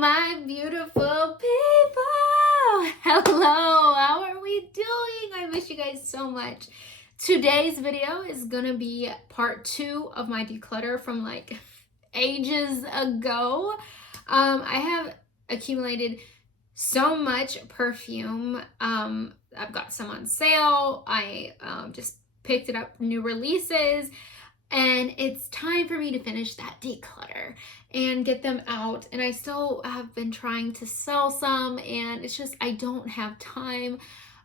my beautiful people? Hello, how are we doing? I miss you guys so much. Today's video is gonna be part 2 of my declutter from like ages ago. I have accumulated so much perfume. I've got some on sale. I just picked it up, new releases, and it's time for me to finish that declutter and get them out. And I still have been trying to sell some, and it's just I don't have time.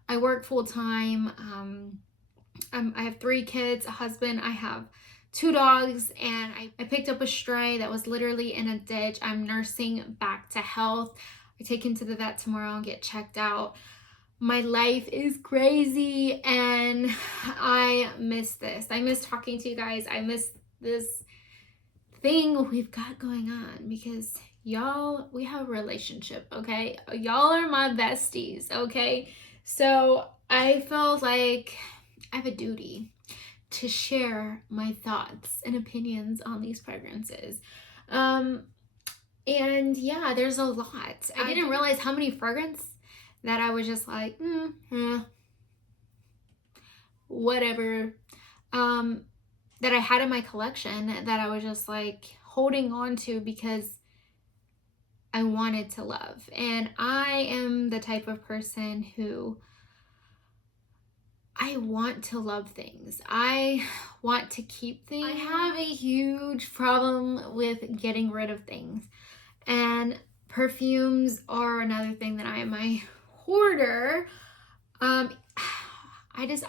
I work full time. I have 3 kids, a husband. I have 2 dogs, and I picked up a stray that was literally in a ditch. I'm nursing back to health. I take him to the vet tomorrow and get checked out. My life is crazy, and I miss this. I miss talking to you guys. I miss this thing we've got going on because y'all, we have a relationship, okay? Y'all are my besties, okay? So I felt like I have a duty to share my thoughts and opinions on these fragrances. And yeah, there's a lot. I didn't realize how many fragrances that I was just like, whatever, that I had in my collection that I was just like holding on to because I wanted to love. And I am the type of person who I want to love things. I want to keep things. I have a huge problem with getting rid of things. And perfumes are another thing that I am a hoarder. I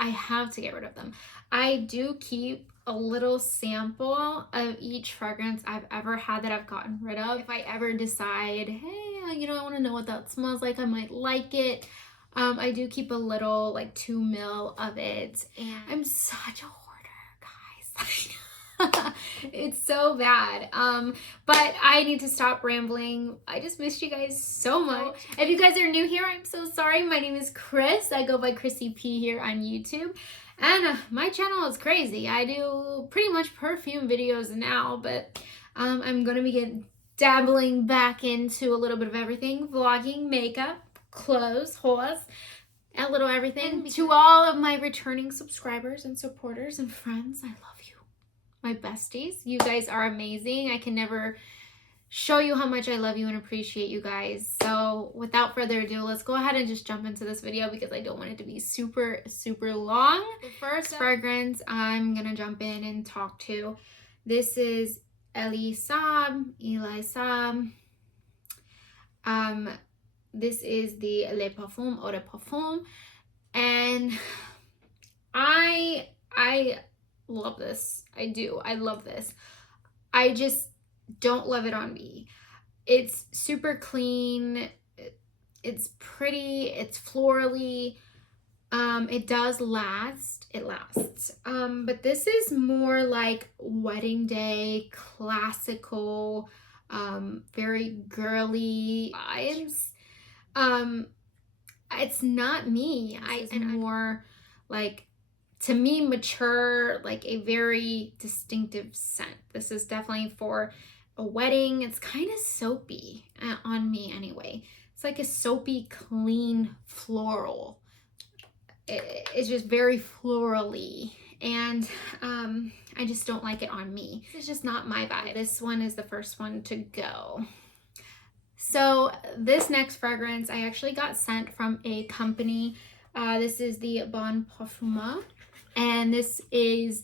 have to get rid of them. I do keep a little sample of each fragrance I've ever had that I've gotten rid of. If I ever decide, hey, I want to know what that smells like, I might like it. I do keep a little, like 2 ml of it, and I'm such a hoarder, guys. It's so bad. But I need to stop rambling. I just missed you guys so much. If you guys are new here, I'm so sorry. My name is Chris. I go by Chrissy P here on YouTube. And my channel is crazy. I do pretty much perfume videos now, but I'm going to be dabbling back into a little bit of everything. Vlogging, makeup, clothes, hauls, a little everything. And to all of my returning subscribers and supporters and friends, I love you. My besties. You guys are amazing. I can never show you how much I love you and appreciate you guys. So without further ado, let's go ahead and just jump into this video because I don't want it to be super, super long. The first fragrance I'm going to jump in and talk to. This is Elisa. This is the Le Parfum Eau de Parfum. And I love this. I do. I love this. I just don't love it on me. It's super clean. It's pretty. It's florally. It does last. It lasts. But this is more like wedding day, classical, very girly vibes. It's not me. It's more like, to me, mature, like a very distinctive scent. This is definitely for a wedding. It's kind of soapy on me anyway. It's like a soapy, clean floral. It's just very florally, and I just don't like it on me. It's just not my vibe. This one is the first one to go. So this next fragrance I actually got sent from a company. This is the Bon Parfum, and this is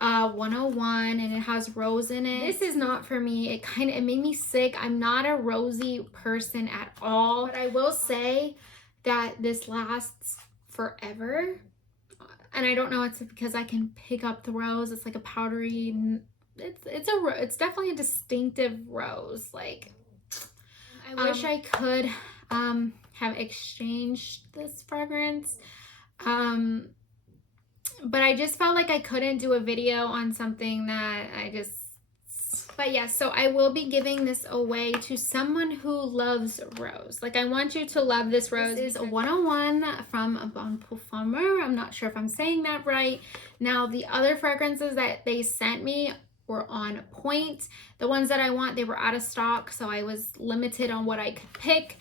101, and it has rose in it. This is not for me. It made me sick. I'm not a rosy person at all, but I will say that this lasts forever. And I don't know, it's because I can pick up the rose. It's like a powdery, it's definitely a distinctive rose. Like, I wish I could have exchanged this fragrance, but I just felt like I couldn't do a video on something that but yeah, so I will be giving this away to someone who loves rose. Like, I want you to love this rose. This is 101 from Bon Parfum. I'm not sure if I'm saying that right. Now, the other fragrances that they sent me were on point. The ones that I want, they were out of stock, so I was limited on what I could pick.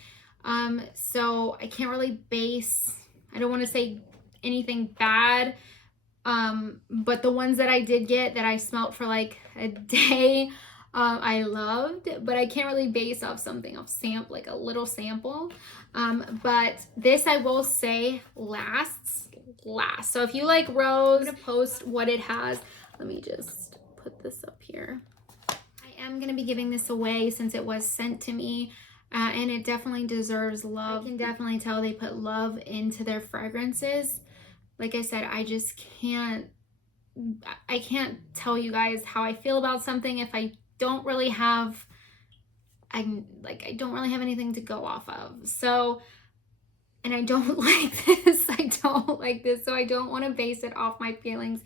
So I can't really base, I don't want to say anything bad, but the ones that I did get that I smelled for like a day, I loved, but I can't really base off something off like a little sample. But this I will say lasts. So if you like rose, I'm gonna post what it has. Let me just put this up here. I am gonna be giving this away since it was sent to me. And it definitely deserves love. I can definitely tell they put love into their fragrances. Like I said, I can't tell you guys how I feel about something if I don't really have, I don't really have anything to go off of. So, and I don't like this. I don't like this. So I don't want to base it off my feelings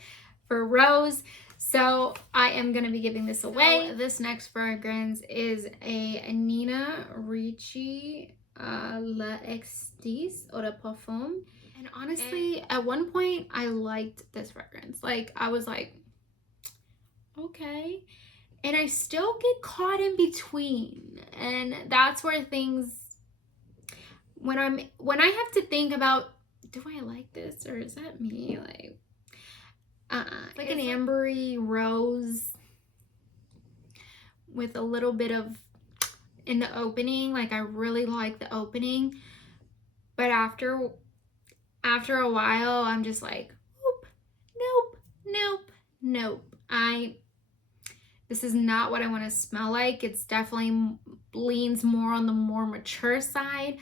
for rose. So I am going to be giving this away. So this next fragrance is a Nina Ricci Extase or a Perfume. And honestly, at one point, I liked this fragrance. Like, I was like, okay. And I still get caught in between. And that's where things, when I have to think about, do I like this or is that me? Like, like an ambery rose with a little bit of in the opening. Like, I really like the opening, but after a while, I'm just like, nope. This is not what I want to smell like. It's definitely leans more on the more mature side.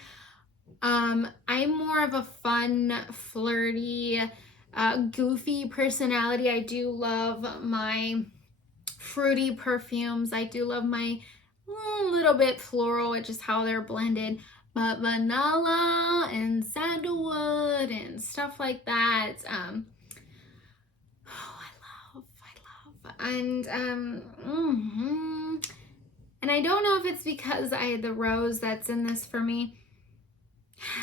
I'm more of a fun, flirty, goofy personality. I do love my fruity perfumes. I do love my little bit floral, which is how they're blended. But vanilla and sandalwood and stuff like that, I love. And and I don't know if it's because the rose that's in this for me.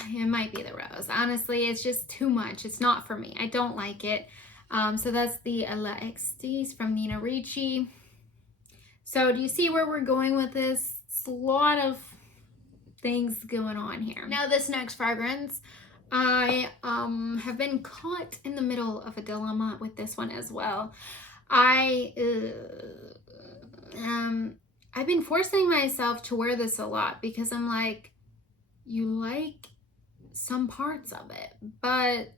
It might be the rose. Honestly, it's just too much. It's not for me. I don't like it. So that's the Extase from Nina Ricci. So do you see where we're going with this? It's a lot of things going on here. Now this next fragrance, I have been caught in the middle of a dilemma with this one as well. I've been forcing myself to wear this a lot because I'm like, you like some parts of it, but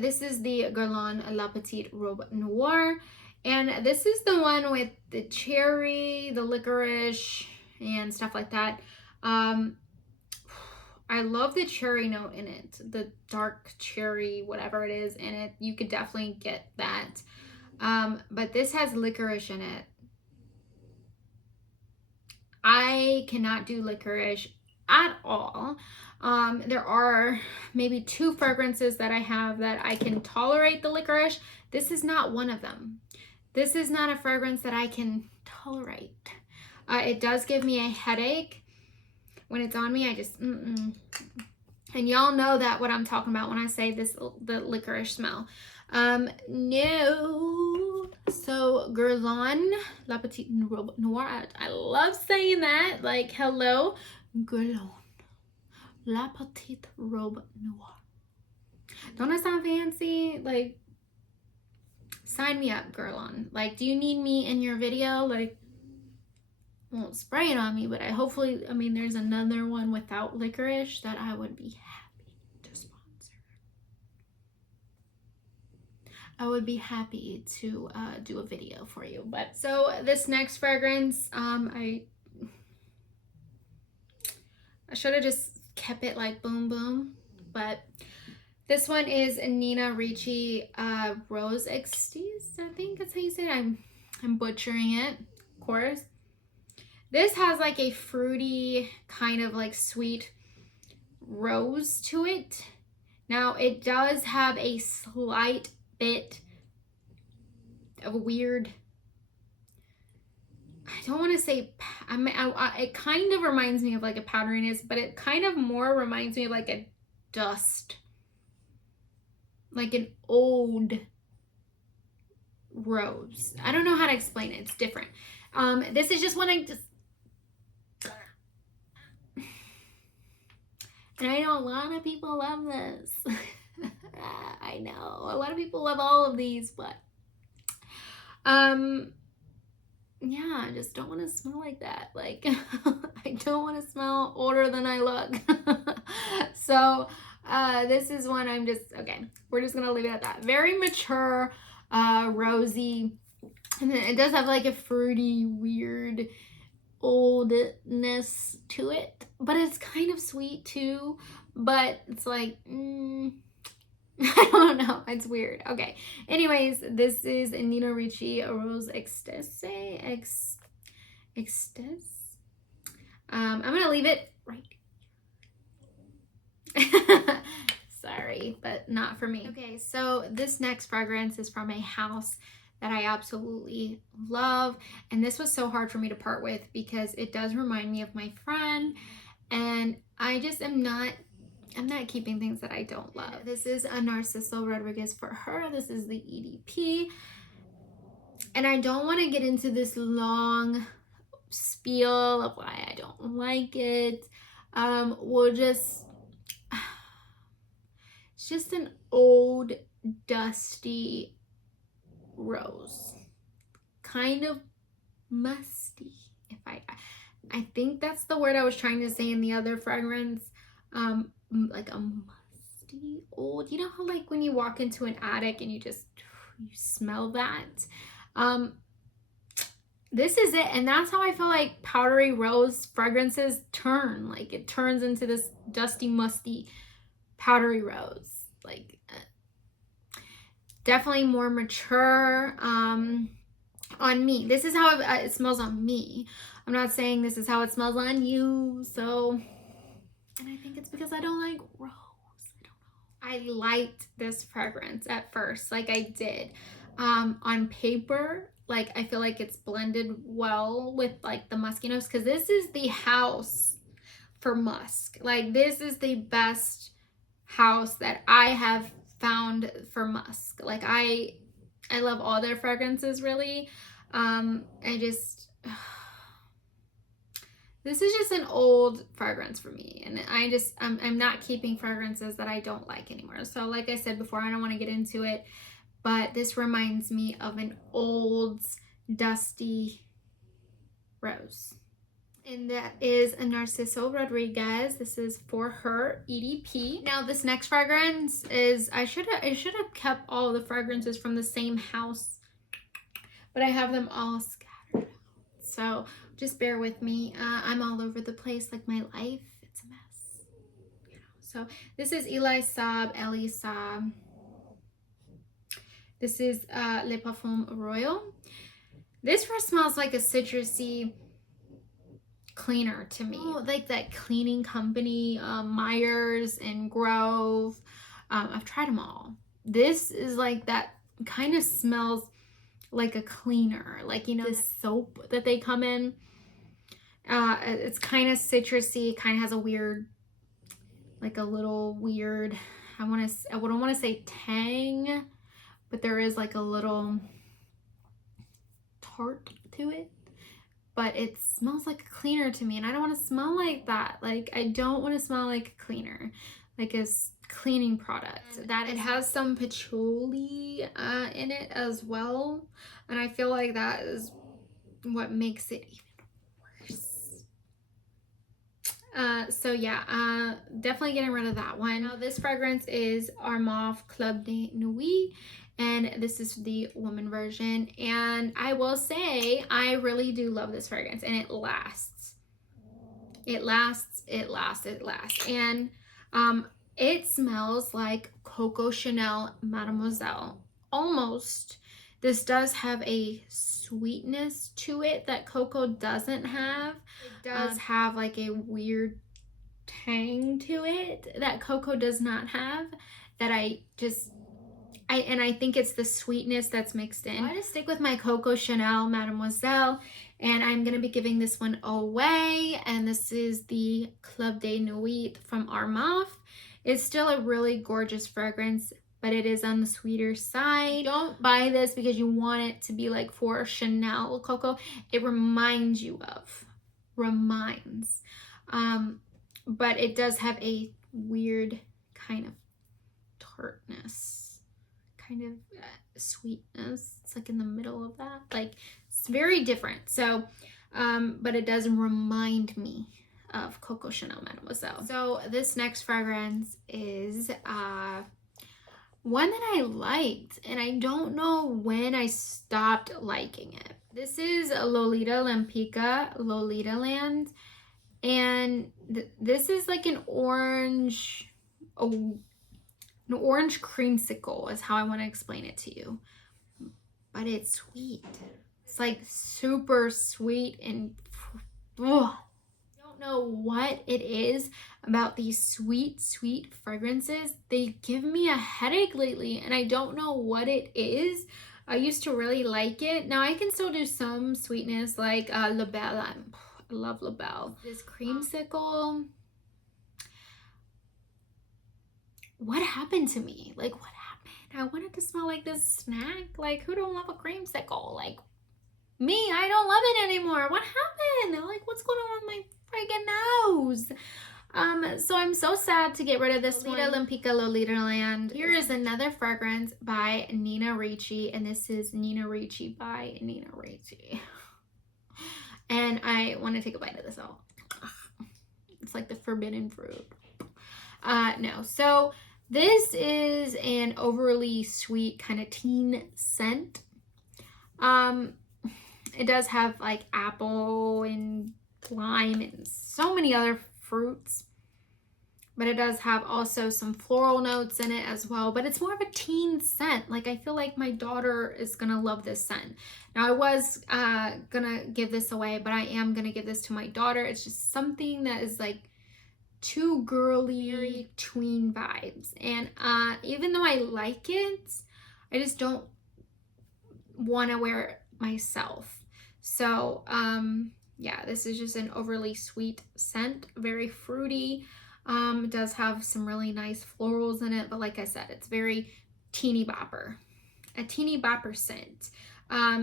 this is the Guerlain La Petite Robe Noire, and this is the one with the cherry, the licorice, and stuff like that. I love the cherry note in it, the dark cherry, whatever it is in it. You could definitely get that. But this has licorice in it. I cannot do licorice at all. There are maybe 2 fragrances that I have that I can tolerate the licorice. This is not one of them. This is not a fragrance that I can tolerate. It does give me a headache. When it's on me, I just, And y'all know that what I'm talking about when I say this, the licorice smell. No. So, Guerlain La Petite Robe Noire. I love saying that. Like, hello. Guerlain La Petite Robe Noire. Don't it sound fancy? Like, sign me up, Guerlain. Like, do you need me in your video? Like, won't spray it on me, but I mean, there's another one without licorice that I would be happy to sponsor. I would be happy to do a video for you. But so this next fragrance, I should have just kept it like boom boom, but this one is Nina Ricci Rose Extase. I think that's how you say it. I'm butchering it, of course. This has like a fruity kind of like sweet rose to it. Now it does have a slight bit of a weird, I don't want to say, it kind of reminds me of like a powderiness, but it kind of more reminds me of like a dust, like an old rose. I don't know how to explain it. It's different. This is just one I just, and I know a lot of people love this. I know a lot of people love all of these, but yeah, I just don't want to smell like that. Like, I don't want to smell older than I look. So this is one I'm just, okay, we're just gonna leave it at that. Very mature, rosy, and then it does have like a fruity, weird oldness to it, but it's kind of sweet too. But it's like, I don't know. It's weird. Okay. Anyways, this is Nina Ricci Rose Extase. Extase. I'm gonna leave it right here. Sorry, but not for me. Okay, so this next fragrance is from a house that I absolutely love, and this was so hard for me to part with because it does remind me of my friend, and I just I'm not keeping things that I don't love. This is a Narciso Rodriguez for her. This is the EDP. And I don't want to get into this long spiel of why I don't like it. It's just an old, dusty rose. Kind of musty. I think that's the word I was trying to say in the other fragrance. Like a musty old, you know how like when you walk into an attic and you smell that. This is it, and that's how I feel like powdery rose fragrances turn. Like it turns into this dusty, musty powdery rose. Like definitely more mature on me. This is how it smells on me. I'm not saying this is how it smells on you, so. And I think it's because I don't like rose. I don't know. I liked this fragrance at first, like I did. On paper, like I feel like it's blended well with like the musky notes, because this is the house for musk. Like this is the best house that I have found for musk. Like I love all their fragrances really. This is just an old fragrance for me, and I'm not keeping fragrances that I don't like anymore. So like I said before, I don't want to get into it, but this reminds me of an old, dusty rose. And that is a Narciso Rodriguez. This is for her EDP. Now this next fragrance is, I should have kept all the fragrances from the same house, but I have them all scattered. So just bear with me. I'm all over the place, like my life. It's a mess. You know. So this is Elie Saab. This is Le Parfum Royal. This first smells like a citrusy cleaner to me. Oh, like that cleaning company, Myers and Grove. I've tried them all. This is like that kind of smells like a cleaner, like, you know, this soap that they come in. It's kind of citrusy, kind of has a weird, like a little weird, I don't want to say tang, but there is like a little tart to it, but it smells like a cleaner to me, and I don't want to smell like that. Like I don't want to smell like a cleaner, like a cleaning product. That it has some patchouli in it as well, and I feel like that is what makes it even worse. So yeah, definitely getting rid of that one. Now this fragrance is Armaf Club de Nuit, and this is the woman version, and I will say I really do love this fragrance, and it lasts, and it smells like Coco Chanel Mademoiselle almost. This does have a sweetness to it that Coco doesn't have. It does have like a weird tang to it that Coco does not have, that I think it's the sweetness that's mixed in. I'm going to stick with my Coco Chanel Mademoiselle, and I'm going to be giving this one away, and this is the Club de Nuit from Armaf. It's still a really gorgeous fragrance, but it is on the sweeter side. Don't buy this because you want it to be like for Chanel cocoa. It reminds you of, but it does have a weird kind of tartness, kind of sweetness. It's like in the middle of that. Like, it's very different. So, but it does remind me of Coco Chanel Mademoiselle. So this next fragrance is one that I liked, and I don't know when I stopped liking it. This is Lolita Lampica, Lolita Land, and this is like an orange creamsicle is how I want to explain it to you. But it's sweet. It's like super sweet and ugh. I don't know what it is about these sweet fragrances. They give me a headache lately, and I don't know what it is. I used to really like it. Now I can still do some sweetness like La Belle. I love La Belle. This creamsicle. What happened to me? Like, what happened? I wanted to smell like this snack. Like, who don't love a creamsicle? Like, me, I don't love it anymore. What happened? Like, what's going on with my friggin' nose? So I'm so sad to get rid of this Lolita Lampica Lolita Land. Here is another fragrance by Nina Ricci, and this is Nina Ricci by Nina Ricci. And I want to take a bite of this out. It's like the forbidden fruit. No, so this is an overly sweet kind of teen scent. It does have like apple and lime and so many other fruits, but it does have also some floral notes in it as well, but it's more of a teen scent. Like, I feel like my daughter is gonna love this scent. Now, I was gonna give this away, but I am gonna give this to my daughter. It's just something that is like too girly, tween vibes, and even though I like it, I just don't want to wear it myself. So yeah, this is just an overly sweet scent, very fruity. It does have some really nice florals in it, but like I said, it's very teeny bopper, a teeny bopper scent,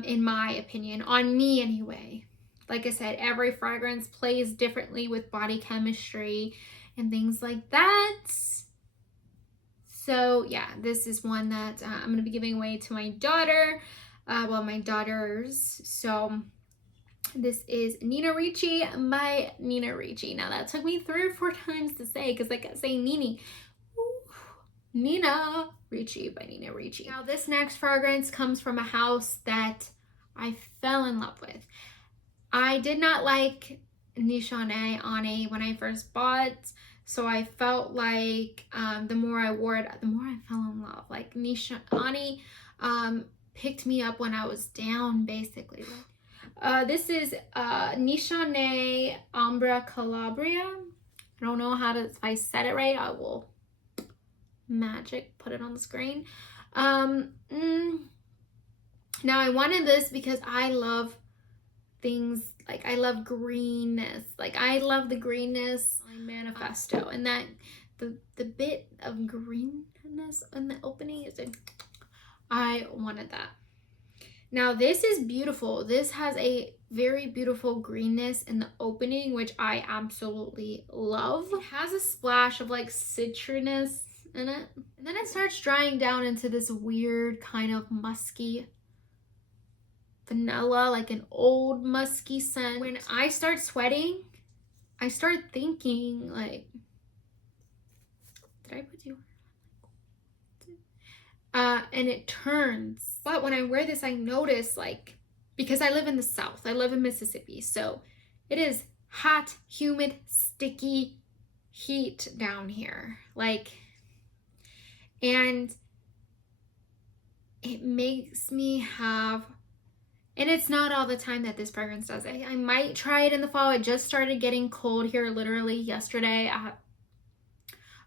in my opinion, on me anyway. Like I said, every fragrance plays differently with body chemistry and things like that. So yeah, this is one that I'm going to be giving away to my daughter. Well, my daughters. So this is Nina Ricci by Nina Ricci. Now that took me 3 or 4 times to say because I kept saying Nini. Ooh, Nina Ricci by Nina Ricci. Now this next fragrance comes from a house that I fell in love with. I did not like Nishane Ani when I first bought, so I felt like the more I wore it, the more I fell in love. Like Ani picked me up when I was down, basically. This is Nishane Ambra Calabria. I don't know if I said it right, I will put it on the screen. Now I wanted this because I love things like, I love greenness. Like, I love the greenness manifesto, and that the bit of greenness in the opening is I wanted that. Now this is beautiful. This has a very beautiful greenness in the opening, which I absolutely love. It has a splash of like citronous in it, and then it starts drying down into this weird kind of musky vanilla, like an old musky scent. When I start sweating, I start thinking like, did I put you? And it turns. But when I wear this, I notice, like, because I live in the South, I live in Mississippi, so it is hot, humid, sticky heat down here. Like, and it makes me have, and it's not all the time that this fragrance does it. I might try it in the fall. It just started getting cold here literally yesterday.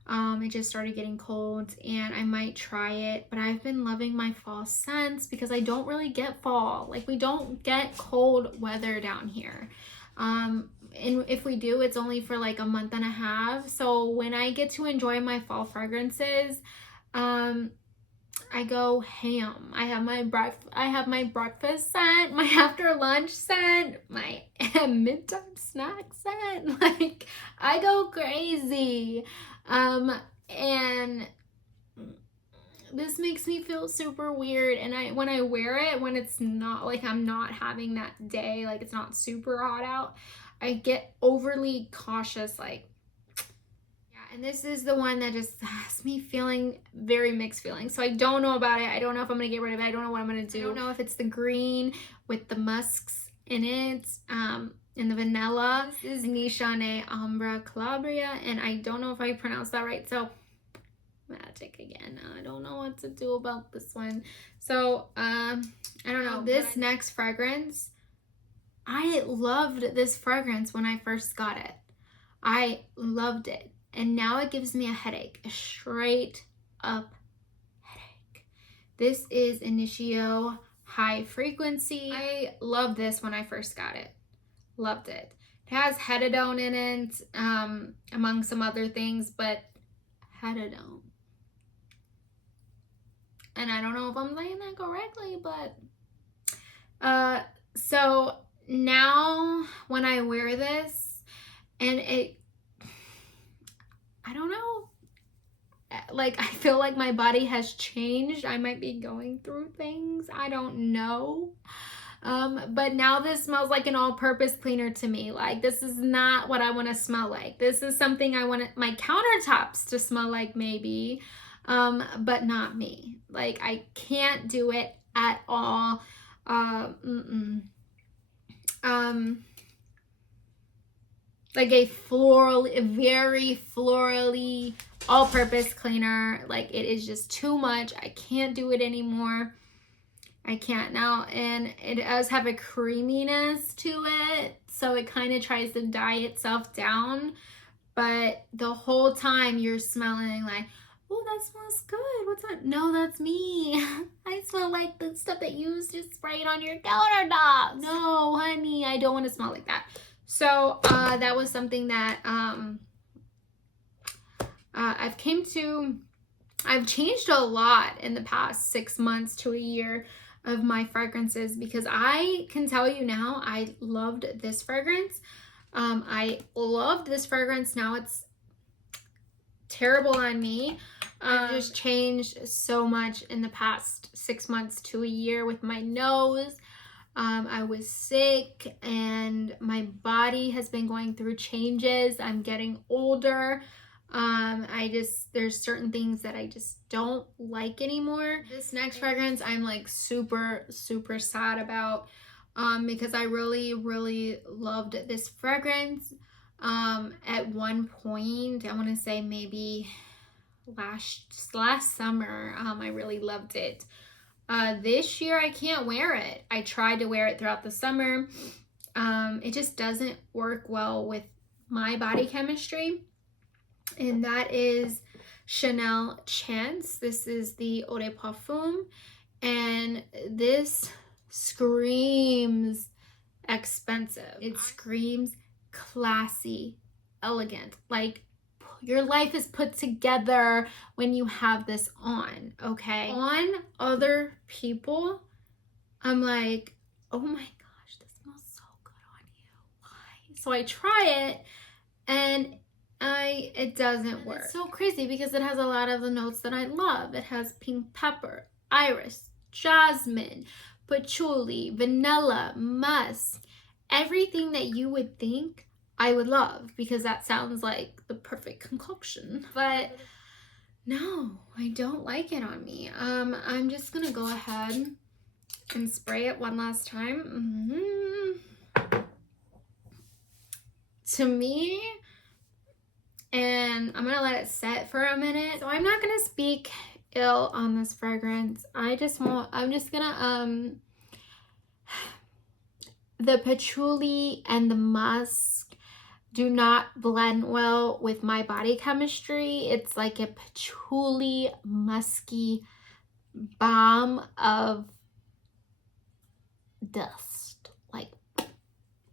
It just started getting cold, and I might try it, but I've been loving my fall scents because I don't really get fall. Like, we don't get cold weather down here. And if we do, it's only for like a month and a half. So when I get to enjoy my fall fragrances, I go ham. I have my breakfast scent, my after lunch scent, my midtime snack scent. Like, I go crazy. And this makes me feel super weird, and when I wear it, when it's not like I'm not having that day, like it's not super hot out, I get overly cautious, like, yeah. And this is the one that just has me feeling very mixed feelings. So I don't know about it. I don't know if I'm gonna get rid of it. I don't know what I'm gonna do. I don't know if it's the green with the musks in it, and the vanilla. This is Nishane Ambra Calabria, and I don't know if I pronounced that right, so magic again. I don't know what to do about this one. So I don't know. This next fragrance, I loved this fragrance when I first got it. I loved it, and now it gives me a headache, a straight up headache. This is Initio High Frequency. I loved this when I first got it. Loved it. It has hetadone in it, among some other things, but hetadone. And I don't know if I'm saying that correctly, but so now when I wear this, and I don't know, like, I feel like my body has changed. I might be going through things, I don't know. But now this smells like an all-purpose cleaner to me. Like, this is not what I want to smell like. This is something I want my countertops to smell like, maybe. But not me. Like, I can't do it at all. Like a very florally, all-purpose cleaner. Like, it is just too much. I can't do it anymore. I can't now. And it does have a creaminess to it, so it kind of tries to dye itself down. But the whole time you're smelling like, oh, that smells good. What's that? No, that's me. I smell like the stuff that you used to spray it on your countertops. No, honey, I don't want to smell like that. So that was something that I've changed a lot in the past 6 months to a year of my fragrances, because I can tell you now, I loved this fragrance. I loved this fragrance. Now it's terrible on me. I've just changed so much in the past 6 months to a year with my nose. I was sick, and my body has been going through changes. I'm getting older. There's certain things that I just don't like anymore. This next fragrance I'm like super, super sad about, because I really, really loved this fragrance. At one point, I want to say maybe last summer, I really loved it. This year I can't wear it. I tried to wear it throughout the summer. It just doesn't work well with my body chemistry. And that is Chanel Chance. This is the Eau de Parfum, and this screams expensive. It screams classy, elegant. Like, your life is put together when you have this on, okay? On other people, I'm like, oh my gosh, this smells so good on you. Why? So I try it, and it doesn't work. It's so crazy because it has a lot of the notes that I love. It has pink pepper, iris, jasmine, patchouli, vanilla, musk, everything that you would think I would love, because that sounds like the perfect concoction. But no, I don't like it on me. I'm just gonna go ahead and spray it one last time. To me, and I'm gonna let it set for a minute. So I'm not gonna speak ill on this fragrance. I'm just gonna the patchouli and the musk do not blend well with my body chemistry. It's like a patchouli musky bomb of dust. Like,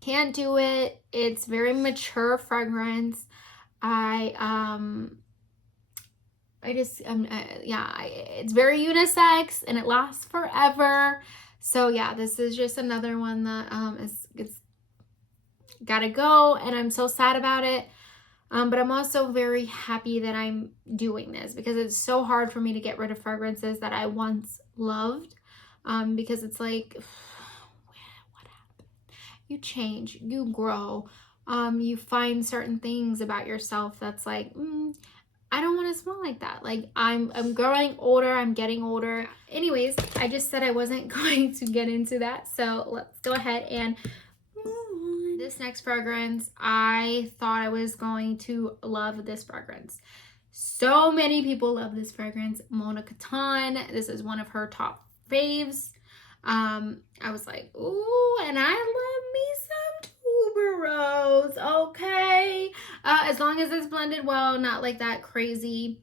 can't do it. It's very mature fragrance. it's very unisex and it lasts forever. So yeah, this is just another one that it's gotta go, and I'm so sad about it. But I'm also very happy that I'm doing this, because it's so hard for me to get rid of fragrances that I once loved. Because it's like, what happened? You change, you grow, you find certain things about yourself that's like, I don't want to smell like that. Like I'm growing older, I'm getting older. Anyways, I just said I wasn't going to get into that, so let's go ahead and move on. This next fragrance, I thought I was going to love this fragrance. So many people love this fragrance, Mona Catan. This is one of her top faves. I was like, ooh, and I love me some tuberose, okay? As long as it's blended well, not like that crazy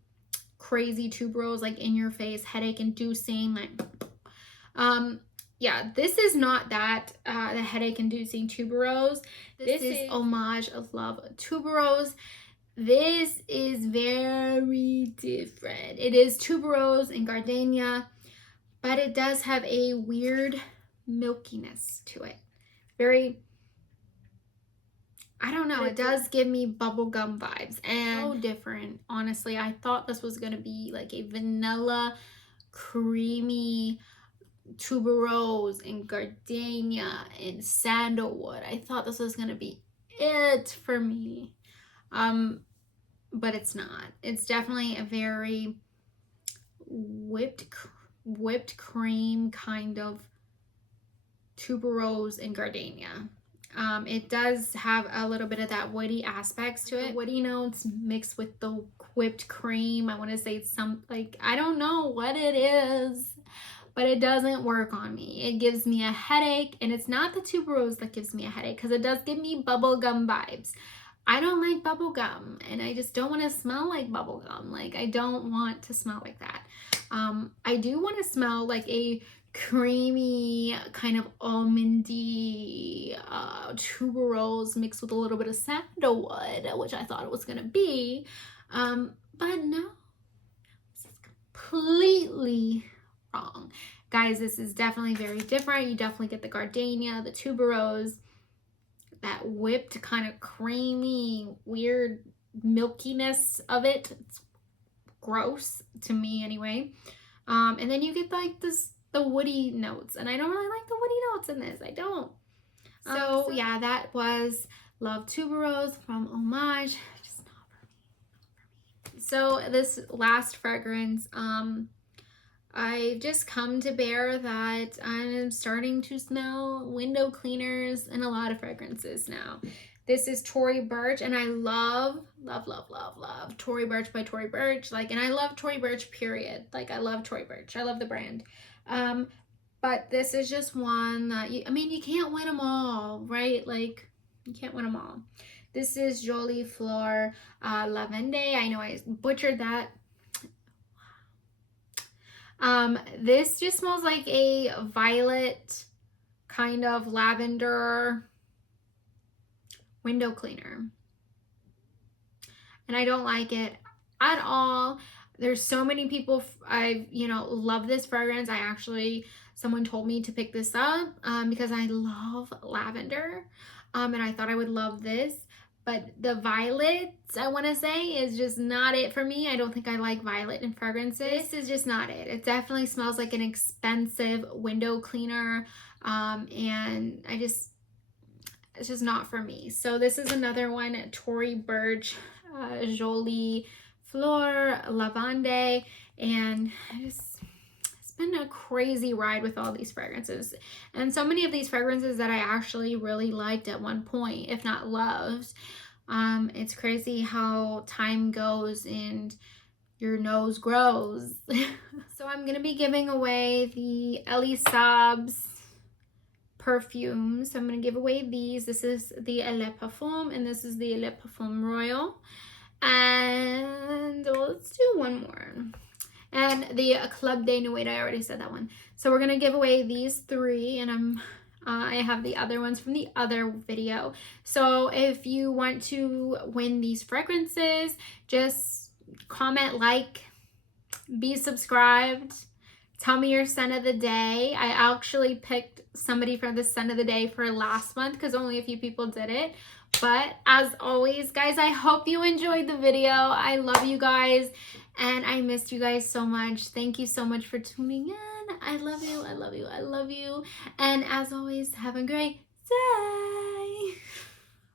tuberose, like in your face, headache inducing, like, yeah, this is not that, the headache inducing tuberose. This is Homage of Love tuberose. This is very different. It is tuberose and gardenia, but it does have a weird milkiness to it. Very, I don't know, it does give me bubblegum vibes, and so different. Honestly, I thought this was gonna be like a vanilla, creamy tuberose and gardenia and sandalwood. I thought this was gonna be it for me. But it's not. It's definitely a very whipped cream kind of tuberose and gardenia. It does have a little bit of that woody aspects to it. Woody notes mixed with the whipped cream. I want to say it's some, like, I don't know what it is, but it doesn't work on me. It gives me a headache, and it's not the tuberose that gives me a headache, because it does give me bubblegum vibes. I don't like bubblegum, and I just don't want to smell like bubblegum. Like, I don't want to smell like that. I do want to smell like a creamy, kind of almondy tuberose mixed with a little bit of sandalwood, which I thought it was going to be. But no, this is completely wrong. Guys, this is definitely very different. You definitely get the gardenia, the tuberose, that whipped kind of creamy, weird milkiness of it. It's gross to me anyway. And then you get like the woody notes, and I don't really like the woody notes in this. I don't. So yeah, that was Love Tuberose from Homage. Just not for me. So this last fragrance, I've just come to bear that I'm starting to smell window cleaners and a lot of fragrances now. This is Tory Burch, and I love Tory Burch by Tory Burch. Like, and I love Tory Burch, period. Like, I love Tory Burch. I love the brand. But this is just one that, you can't win them all, right? Like, you can't win them all. This is Jolie Fleur Lavende. I know I butchered that. This just smells like a violet kind of lavender window cleaner, and I don't like it at all. There's so many people, love this fragrance. Someone told me to pick this up because I love lavender, and I thought I would love this. But the violet, I want to say, is just not it for me. I don't think I like violet in fragrances. This is just not it. It definitely smells like an expensive window cleaner. And it's just not for me. So this is another one, Tory Burch, Jolie Fleur Lavande. And it's been a crazy ride with all these fragrances, and so many of these fragrances that I actually really liked at one point, if not loved. It's crazy how time goes and your nose grows. So I'm gonna be giving away the Elie Sabs perfume. So I'm gonna give away these. This is the Le Parfum, and this is the Le Parfum Royal. And let's do one more. And the Club de Nuit, I already said that one. So we're gonna give away these three, and I have the other ones from the other video. So if you want to win these fragrances, just comment, like, Be subscribed. Tell me your scent of the day. I actually picked somebody for the scent of the day for last month because only a few people did it. But as always, guys, I hope you enjoyed the video. I love you guys and I missed you guys so much. Thank you so much for tuning in. I love you. I love you. I love you. And as always, have a great day.